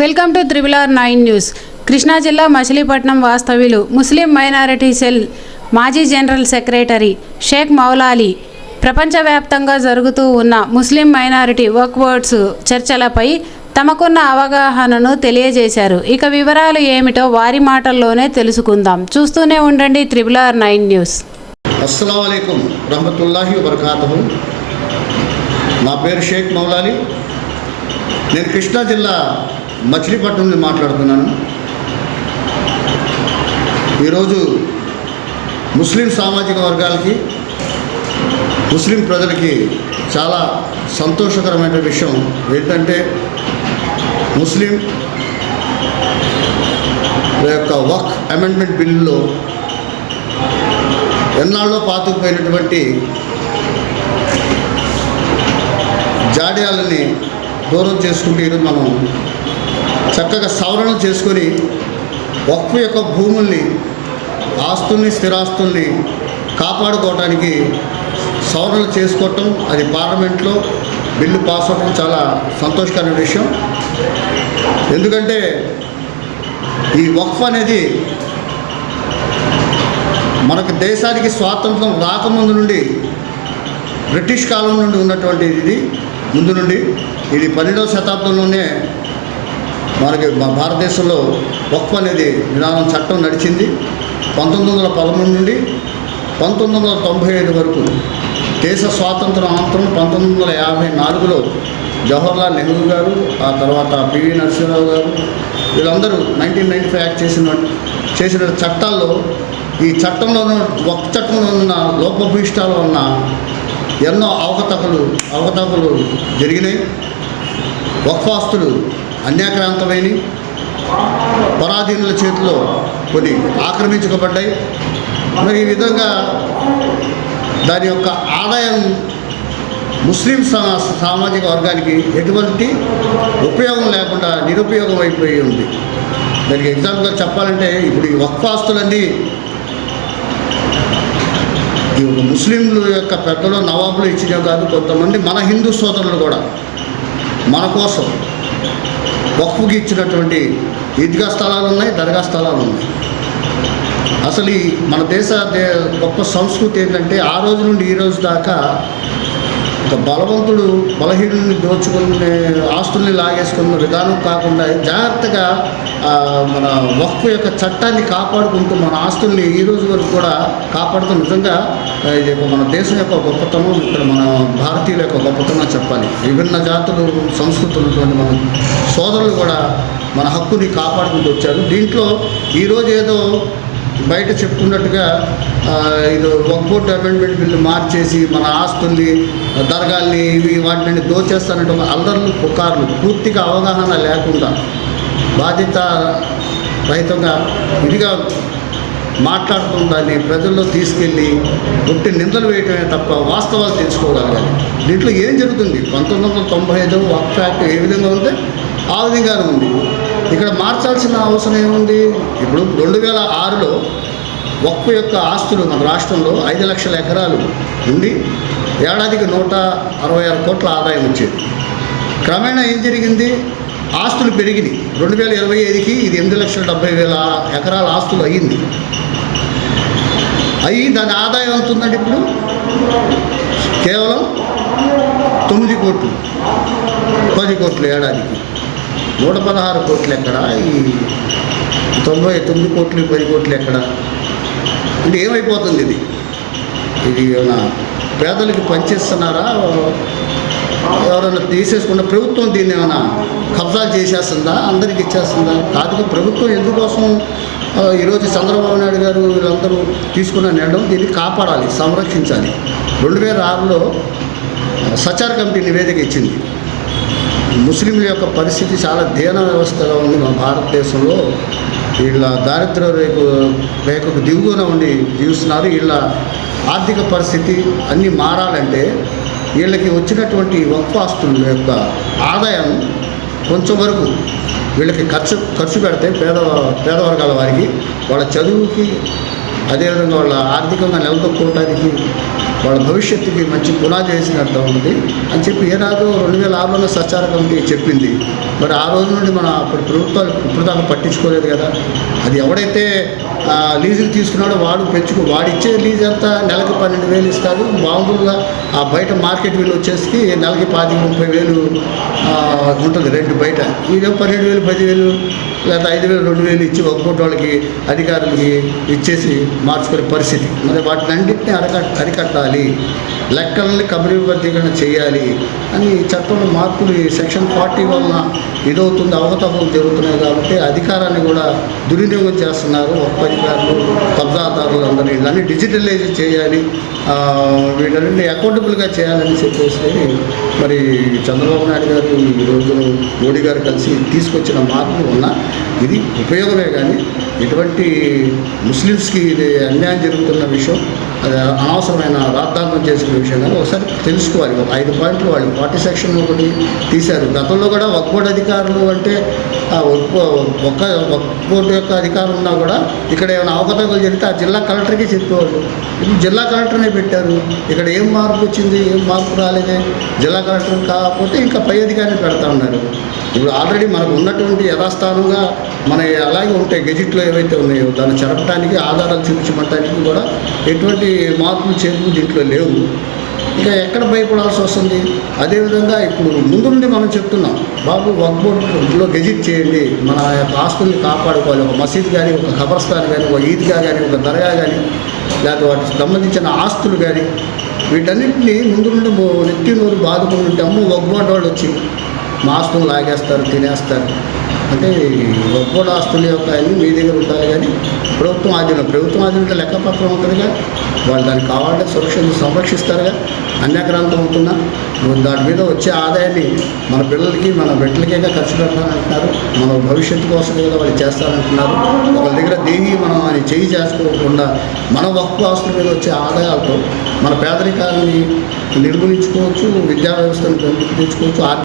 Welcome to RRR9 news. Krishna జిల్లా మచిలీపట్నం వాస్తవ్యులు ముస్లిం minority cell మాజీ జనరల్ సెక్రటరీ షేక్ మౌలాలి ప్రపంచవ్యాప్తంగా జరుగుతూ ఉన్న ముస్లిం మైనారిటీ వర్క్వర్డ్స్ చర్చలపై తమకున్న అవగాహనను తెలియజేశారు. ఇక వివరాలు ఏమిటో వారి మాటల్లోనే తెలుసుకుందాం. చూస్తూనే ఉండండి RRR9 న్యూస్. అస్సలాము అలైకుం రహమతుల్లాహి వబరకాతుహు. నా పేరు షేక్ మౌలాలి. నేను కృష్ణా జిల్లా మచిలీపట్నం నుండి మాట్లాడుతున్నాను. ఈరోజు ముస్లిం సామాజిక వర్గాలకి, ముస్లిం ప్రజలకి చాలా సంతోషకరమైన విషయం ఏంటంటే, ముస్లిం యొక్క వక్ఫ్ అమెండ్మెంట్ బిల్లులో ఎన్నాళ్ళలో పాతుకుపోయినటువంటి జాడ్యాలని దూరం చేసుకుంటూ ఈరోజు మనం చక్కగా సవరణ చేసుకొని వక్ఫ్ యొక్క భూముల్ని, ఆస్తుల్ని, స్థిరాస్తుల్ని కాపాడుకోవడానికి సవరణలు చేసుకోవటం, అది పార్లమెంట్లో బిల్లు పాస్ అవ్వడం చాలా సంతోషకరమైన విషయం. ఎందుకంటే ఈ వక్ఫ్ అనేది మనకు దేశానికి స్వాతంత్రం రాకముందు నుండి, బ్రిటిష్ కాలం నుండి ఉన్నటువంటి ఇది ముందు నుండి, ఇది 12వ శతాబ్దంలోనే మనకి మా భారతదేశంలో వక్ఫ్ అనేది విధానం చట్టం నడిచింది. 1913 నుండి 1995 వరకు, దేశ స్వాతంత్రం అనంతరం 1954లో జవహర్లాల్ నెహ్రూ గారు, ఆ తర్వాత పివి నరసింహరావు గారు, వీళ్ళందరూ 1995 యాక్ట్ చేసిన చట్టాల్లో, ఈ చట్టంలోనూ వక్ఫ్ చట్టంలో ఉన్న లోపభూయిష్టాల వలన ఎన్నో అవకతవకలు జరిగినాయి. వక్ఫ్ ఆస్తులు అన్యాక్రాంతమైన, పరాధీనుల చేతిలో కొన్ని ఆక్రమించుకోబడ్డాయి. మరి ఈ విధంగా దాని యొక్క ఆదాయం ముస్లిం సామాజిక వర్గానికి ఎటువంటి ఉపయోగం లేకుండా నిరుపయోగం అయిపోయి ఉంది. దానికి ఎగ్జాంపుల్గా చెప్పాలంటే, ఇప్పుడు ఈ వక్ఫ్ ఆస్తులన్నీ ఈ ముస్లింలు యొక్క పెద్దలు, నవాబులు ఇచ్చినవి కాదు. కొంతమంది మన హిందూ సోదరులు కూడా మన కోసం వక్ఫ్కి ఇచ్చినటువంటి ఈద్గా స్థలాలు ఉన్నాయి, దర్గా స్థలాలు ఉన్నాయి. అసలు ఈ మన దేశ గొప్ప సంస్కృతి ఏంటంటే, ఆ రోజు నుండి ఈ రోజు దాకా ఒక బలవంతుడు బలహీనుని దోచుకునే, ఆస్తుల్ని లాగేసుకున్న విధానం కాకుండా జాగ్రత్తగా మన వక్ఫ్ యొక్క చట్టాన్ని కాపాడుకుంటూ మన ఆస్తుల్ని ఈ రోజు వరకు కూడా కాపాడుతూ, నిజంగా ఇది మన దేశం యొక్క గొప్పతనం, ఇక్కడ మన భారతీయుల యొక్క గొప్పతనం చెప్పాలి. విభిన్న జాతులు, సంస్కృతులు ఉన్నటువంటి మన సోదరులు కూడా మన హక్కుని కాపాడుకుంటూ వచ్చారు. దీంట్లో ఈరోజు ఏదో బయట చెప్పుకున్నట్టుగా ఇది వక్ఫ్ బోర్డు అమెండ్మెంట్ బిల్లు మార్చేసి మన ఆస్తుల్ని, దర్గాల్ని, ఇవి వాటిని దోచేస్తానంటే అల్లర్లు, పుకార్లు, పూర్తిగా అవగాహన లేకుండా బాధ్యత రహితంగా ఇదిగా మాట్లాడుతున్న దాన్ని ప్రజల్లో తీసుకెళ్ళి ఒట్టి నిందలు వేయటమే తప్ప వాస్తవాలు తెలుసుకోగలగాలి. దీంట్లో ఏం జరుగుతుంది? 1995 వక్ఫ్ యాక్ట్ ఏ విధంగా ఉంటే ఆ విధంగానే ఉంది. ఇక్కడ మార్చాల్సిన అవసరం ఏముంది? ఇప్పుడు 2006లో వక్ఫ్ యొక్క ఆస్తులు మన రాష్ట్రంలో 5 లక్షల ఎకరాలు ఉండి ఏడాదికి 166 కోట్ల ఆదాయం వచ్చేది. క్రమేణా ఏం జరిగింది? ఆస్తులు పెరిగినాయి. 2025కి ఇది 8,70,000 ఎకరాల ఆస్తులు అయ్యింది. దాని ఆదాయం ఎంత ఉందండి? ఇప్పుడు కేవలం 9 కోట్లు, 10 కోట్లు ఏడాదికి. 116 కోట్లు ఎక్కడ? ఈ 99 కోట్లు, 10 కోట్లు ఎక్కడ? అంటే ఏమైపోతుంది ఇది? ఇది ఏమైనా పేదలకి పనిచేస్తున్నారా? ఎవరైనా తీసేసుకున్న ప్రభుత్వం దీన్ని ఏమైనా కబ్జాలు చేసేస్తుందా? అందరికి ఇచ్చేస్తుందా? కాదు. ప్రభుత్వం ఎందుకోసం ఈరోజు చంద్రబాబు నాయుడు గారు వీళ్ళందరూ తీసుకున్న నిర్ణయం, దీన్ని కాపాడాలి, సంరక్షించాలి. 2006లో సచార్ కమిటీ నివేదిక ఇచ్చింది. ముస్లింల యొక్క పరిస్థితి చాలా దీన వ్యవస్థగా ఉంది మన భారతదేశంలో. వీళ్ళ దారిద్ర్య రేఖకు దిగువన ఉండి జీవిస్తున్నారు. వీళ్ళ ఆర్థిక పరిస్థితి అన్నీ మారాలంటే వీళ్ళకి వచ్చినటువంటి వక్ఫ్ ఆస్తుల యొక్క ఆదాయం కొంచెం వరకు వీళ్ళకి ఖర్చు పెడితే పేద వర్గాల వారికి వాళ్ళ చదువుకి అదేవిధంగా వాళ్ళ ఆర్థికంగా నిలదొక్కోవడానికి వాళ్ళ భవిష్యత్తుకి మంచి పునాది వేసినట్టు ఉంది అని చెప్పి ఏనాడు 2006లోనే సచార కమిటీ చెప్పింది. మరి ఆ రోజు నుండి మన అప్పుడు ప్రభుత్వాలు ఇప్పుడు దాకా పట్టించుకోలేదు కదా. అది ఎవడైతే లీజులు తీసుకున్నాడో వాడు ఇచ్చే లీజ్ అంతా నెలకి 12,000 ఇస్తాడు. మామూలుగా ఆ బయట మార్కెట్ విలువ వచ్చేసి నెలకి 25,000-30,000 ఉంటుంది రెంట్ బయట. ఇదే 12,000 10,000 లేదా 5,000 2,000 ఇచ్చి ఒక్కొక్క వాళ్ళకి అధికారులకి ఇచ్చేసి మార్చుకునే పరిస్థితి. మరి వాటిని అన్నింటినీ అరికట్టాలి, లెక్కలని క్రమబద్ధీకరణ చేయాలి అని చట్టంలో మార్పులు సెక్షన్ 40 వలన ఇదవుతుంది, అవకతవకలు జరుగుతున్నాయి. కాబట్టి అధికారాన్ని కూడా దుర్వినియోగం చేస్తున్నారు ఒక్క అధికారులు, కబ్జాదారులు అందరూ. వీళ్ళని డిజిటలైజ్ చేయాలి, వీటన్నింటినీ అకౌంటబుల్గా చేయాలని చెప్పేసి మరి చంద్రబాబు నాయుడు గారు ఈరోజు మోడీ గారు కలిసి తీసుకొచ్చిన మార్పులు ఉన్నా ఇది ఉపయోగమే. కానీ ఇటువంటి ముస్లిమ్స్కి ఇది అన్యాయం జరుగుతున్న విషయం, అది అనవసరమైన రాద్ధాంతం చేసుకునే విషయం కానీ ఒకసారి తెలుసుకోవాలి. ఒక 5 పాయింట్లు వాళ్ళు 40 సెక్షన్ ఒకటి తీశారు. గతంలో కూడా వక్ఫ్ బోర్డు అధికారులు అంటే ఒక్క బోర్డు యొక్క అధికారం ఉన్నా కూడా ఇక్కడ ఏమైనా అవకతవకలు జరిగితే ఆ జిల్లా కలెక్టర్కి చెప్పేవాళ్ళు. ఇప్పుడు జిల్లా కలెక్టర్నే పెట్టారు. ఇక్కడ ఏం మార్పు వచ్చింది, ఏం మార్పు రాలేదే. జిల్లా కలెక్టర్ కాకపోతే ఇంకా పై అధికారిని పెడతా ఉన్నారు. ఇప్పుడు ఆల్రెడీ మనకు ఉన్నటువంటి యథాస్థానంగా మన అలాగే ఉంటాయి గెజిట్లో ఏవైతే ఉన్నాయో దాన్ని చెరపడానికి, ఆధారాలు చూపించమంటానికి కూడా ఎటువంటి మార్పులు చేర్పులు దీంట్లో లేవు. ఇంకా ఎక్కడ భయపడాల్సి వస్తుంది. అదేవిధంగా ఇప్పుడు ముందు నుండి మనం చెప్తున్నాం, బాబు వక్ఫ్ బోర్డులో గెజిట్ చేయండి, మన యొక్క ఆస్తుల్ని కాపాడుకోవాలి. ఒక మసీద్ కానీ, ఒక ఖబర్స్థాన్ కానీ, ఒక ఈద్గా కానీ, ఒక దర్గా కానీ, లేకపోతే వాటికి సంబంధించిన ఆస్తులు కానీ, వీటన్నింటినీ ముందు నుండి నెత్తి నోరు బాదుకుంటుంటే అమ్మ వక్ఫ్ బోర్డు వాళ్ళు వచ్చి మా ఆస్తులు లాగేస్తారు, తినేస్తారు. అంటే వక్ఫ్ బోర్డు ఆస్తుల యొక్క అన్నీ మీ దగ్గర ఉండాలి. కానీ ప్రభుత్వం ఆధీనంలో లెక్కపత్రం ఉంటుందిగా, వాళ్ళు దానికి కావాలంటే సంరక్షిస్తారుగా. అన్యాక్రాంతం అవుతున్నా దాని మీద వచ్చే ఆదాయాన్ని మన పిల్లలకి, మన బిడ్డలకే ఖర్చు పెడతానంటున్నారు. మన భవిష్యత్తు కోసం కూడా వాళ్ళు చేస్తారంటున్నారు. ఒకళ్ళ దగ్గర దేహి మనం అని చేయి చేసుకోకుండా మన వక్ఫ్ ఆస్తుల మీద వచ్చే ఆదాయాలతో మన పేదరికాన్ని నిర్మూలించుకోవచ్చు, విద్యా వ్యవస్థను పెంచుకోవచ్చు.